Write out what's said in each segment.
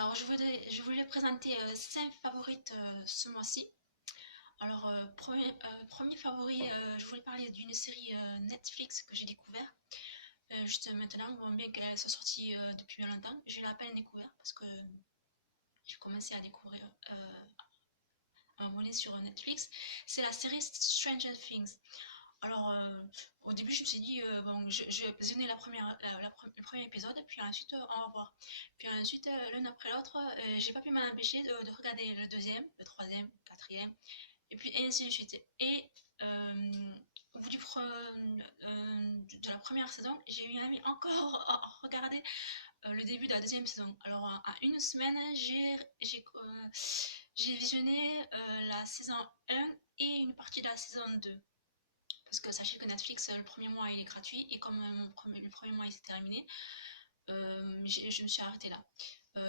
Alors, je voulais présenter 5 favorites ce mois-ci. Alors, premier favori, je voulais parler d'une série Netflix que j'ai découvert juste maintenant, bon, bien qu'elle soit sortie depuis bien longtemps. Je l'ai à peine découvert parce que j'ai commencé à découvrir un volet sur Netflix. C'est la série Stranger Things. Alors, au début, je me suis dit, bon, je vais visionner le premier épisode, puis ensuite, on va voir. Puis ensuite, l'un après l'autre, j'ai pas pu m'en empêcher de regarder le deuxième, le troisième, le quatrième, et puis ainsi de suite. Et au bout de la première saison, j'ai eu envie encore à regarder le début de la deuxième saison. Alors, en une semaine, j'ai visionné la saison 1 et une partie de la saison 2. Parce que sachez que Netflix, le premier mois, il est gratuit. Et comme le premier mois, il s'est terminé, je me suis arrêtée là.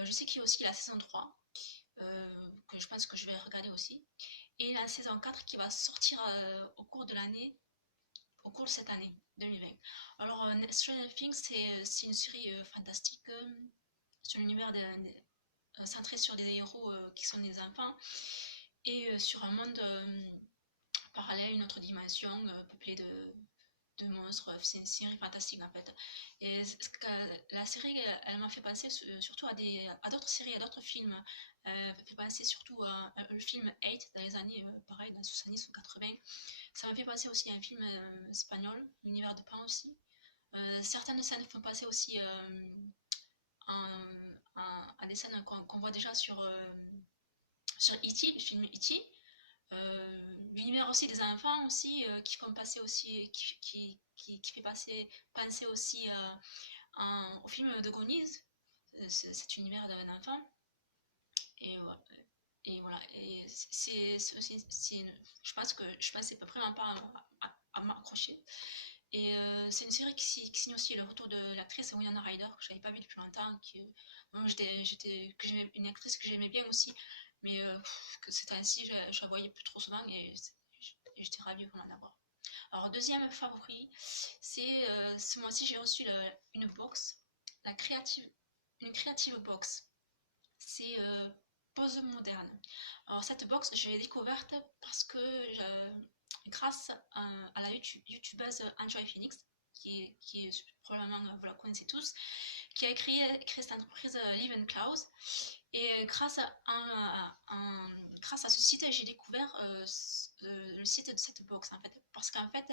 Je sais qu'il y a aussi la saison 3, que je pense que je vais regarder aussi. Et la saison 4 qui va sortir au cours de l'année, au cours de cette année 2020. Alors, Stranger Things, c'est une série fantastique sur l'univers centré sur des héros qui sont des enfants et sur un monde parallèle, une autre dimension peuplée de monstres. C'est une série fantastique en fait. Et la série, elle m'a fait penser surtout à d'autres séries, à d'autres films. Elle m'a fait penser surtout à le film 8 dans les années, pareil, dans les 70 ou 80. Ça m'a fait penser aussi à un film espagnol, L'univers de Pan aussi. Certaines scènes font passer aussi en- à des scènes qu'on voit déjà sur E.T., le film E.T. L'univers aussi des enfants aussi, qui font passer aussi, qui fait penser aussi au film de Goonies, cet univers d'un enfant. Et voilà. Et voilà, et je pense que c'est vraiment pas à m'accrocher. Et c'est une série qui signe aussi le retour de l'actrice Winona Ryder, que j'avais pas vue depuis longtemps, bon, une actrice que j'aimais bien aussi, mais que c'est ainsi, je la voyais plus trop souvent et j'étais ravie vraiment d'avoir. Alors, deuxième favori, c'est ce mois-ci j'ai reçu une box, la créative, une creative box. C'est Pose Moderne. Alors, cette box, je l'ai découverte parce que grâce à la youtubeuse Enjoy Phoenix, qui est probablement, vous la connaissez tous, qui a créé cette entreprise Live and Cloud. Et grâce à ce site, j'ai découvert le site de cette box, en fait. Parce qu'en fait,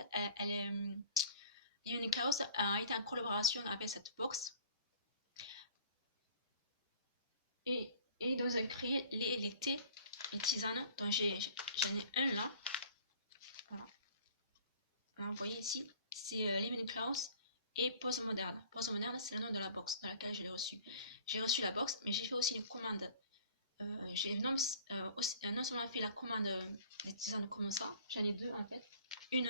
Live and Cloud a été en collaboration avec cette box. Et ils ont créé les thés, les tisanes, dont j'en ai un là. Voilà. Alors, vous voyez ici, c'est Living Klaus et Pose Moderne. Pose Moderne, c'est le nom de la box dans laquelle je l'ai reçu. J'ai reçu la box, mais j'ai fait aussi une commande. J'ai non seulement fait la commande des tisanes comme ça, j'en ai deux en fait. Une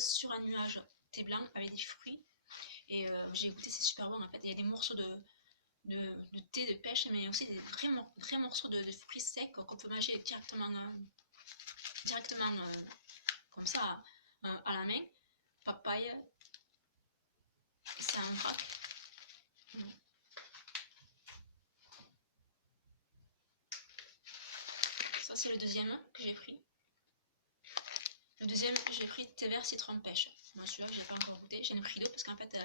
sur un nuage thé blanc avec des fruits. Et j'ai écouté, c'est super bon en fait. Il y a des morceaux de thé de pêche, mais aussi des vrais morceaux de fruits secs qu'on peut manger directement comme ça à la main. Papaye, c'est un vrac. Ça, c'est le deuxième que j'ai pris. Le deuxième, j'ai pris thé vert citron pêche. Moi, celui-là, je n'ai pas encore goûté. J'en ai pris deux parce qu'en fait,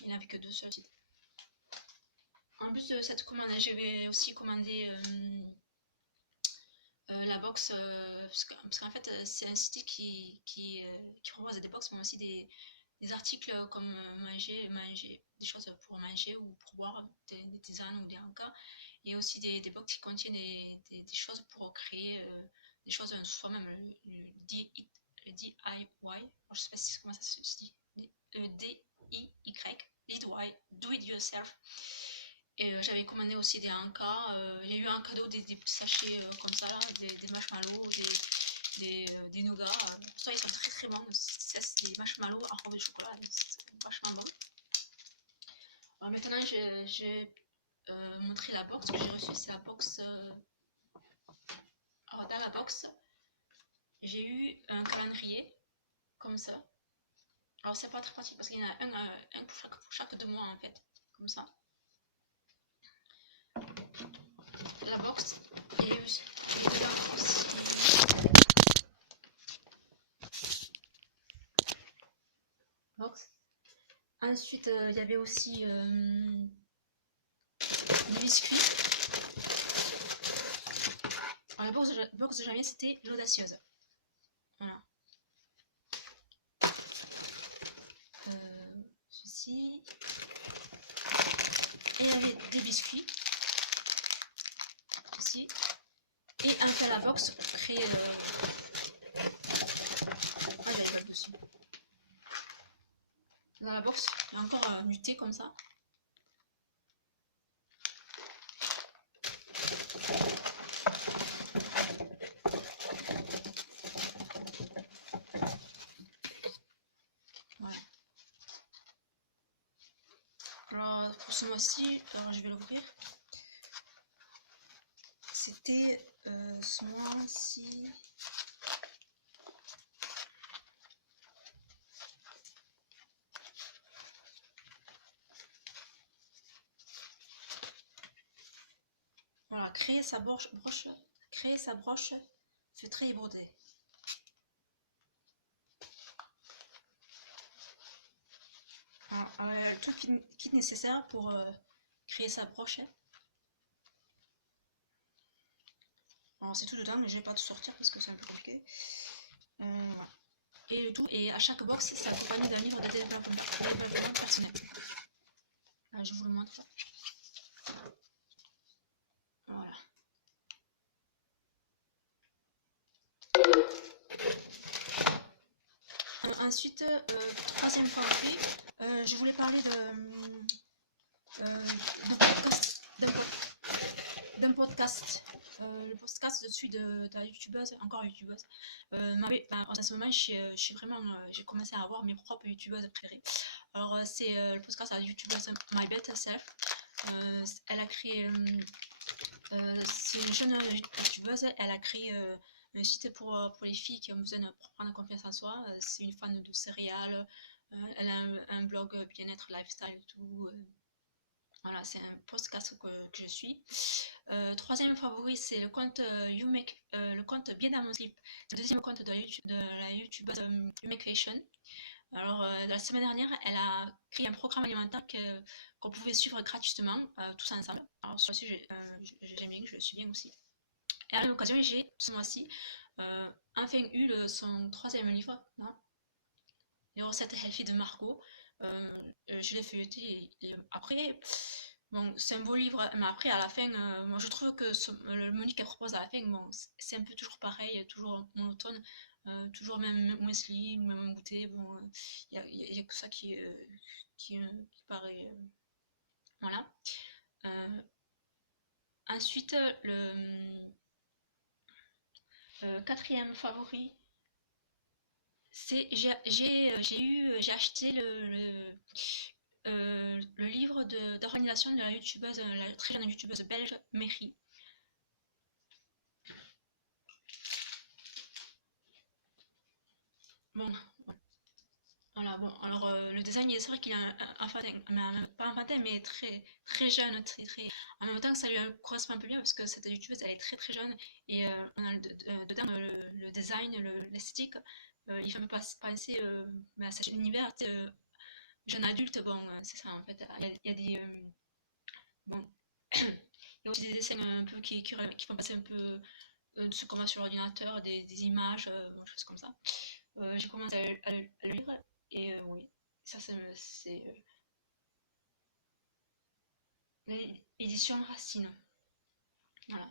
il n'y avait que deux sur le site. En plus de cette commande, j'avais aussi commandé la box, parce qu'en fait, c'est un site qui propose des box, mais aussi des articles comme manger, des choses pour manger ou pour boire, des tisanes ou des encas, et aussi des box qui contiennent des choses pour créer des choses soi-même, le DIY, je ne sais pas comment ça se dit, DIY, do it yourself. Et j'avais commandé aussi des encas, il y a eu un cadeau des petits sachets comme ça, là, des marshmallows, des nougats. Pour ça, ils sont très très bons. C'est des marshmallows à robe de chocolat, c'est vachement bon. Alors maintenant, je vais montrer la box que j'ai reçue. C'est la box. Alors, dans la box, j'ai eu un calendrier comme ça. Alors, c'est pas très pratique parce qu'il y en a un pour chaque 2 mois en fait, comme ça. box et dedans aussi. Box. Ensuite, il y avait aussi des biscuits. Alors, la box de janvier, c'était l'audacieuse. Voilà. Ceci. Et il y avait des biscuits. Ceci. Et enfin la box pour créer le... Ah, il y a le dessus. Dans la box, il y a encore un thé comme ça. Voilà. Alors pour ce mois-ci, je vais l'ouvrir. C'était ce mois-ci. Voilà, créer sa broche feutrée et brodée. Alors, tout kit nécessaire pour créer sa broche. Alors c'est tout dedans, mais je vais pas tout sortir parce que c'est un peu compliqué. Voilà. Et le tout, et à chaque box, c'est accompagné d'un livre de développement personnel. Là, je vous le montre. Voilà. Ensuite, troisième favori, je voulais parler d'un podcast. Le podcast dessus de la youtubeuse, encore youtubeuse. En ce moment, je suis vraiment, j'ai commencé à avoir mes propres youtubeuses préférées. Alors, c'est le podcast de la youtubeuse My Better Self. Elle a créé, c'est une jeune youtubeuse, elle a créé un site pour les filles qui ont besoin de prendre confiance en soi. C'est une fan de céréales. Elle a un blog bien-être, lifestyle et tout. Voilà, c'est un podcast que je suis. Troisième favori, c'est le compte le compte Bien dans mon slip. C'est le deuxième compte de la youtubeuse You Make Fashion. Alors, la semaine dernière, elle a créé un programme alimentaire qu'on pouvait suivre gratuitement, tous ensemble. Alors, celui-ci, j'aime bien, je le suis bien aussi. Et à l'occasion, j'ai, ce mois-ci, enfin eu son troisième livre, hein, les recettes healthy de Margot. Je l'ai feuilleté et après, bon, c'est un beau livre, mais après, à la fin, moi je trouve que le menu qu'elle propose à la fin, bon, c'est un peu toujours pareil, toujours monotone, toujours même muesli, même goûter. Bon, il y a que ça qui paraît. Voilà. Ensuite, le quatrième favori, c'est j'ai acheté le livre d'organisation de la youtubeuse, la très jeune youtubeuse belge Mary. Bon, voilà, bon, alors le design, c'est vrai qu'il est enfantin, pas enfantin, mais très, très jeune, en même temps que ça lui correspond un peu bien parce que cette youtubeuse, elle est très très jeune et on a dedans le design, l'esthétique, il fait un peu penser à cet univers, jeune adulte, bon, c'est ça en fait, il y a des, bon, il y a aussi des dessins un peu qui font passer un peu de ce qu'on voit sur l'ordinateur, des images, bon, choses comme ça. J'ai commencé à le lire et oui, ça c'est l'édition Racine. Voilà.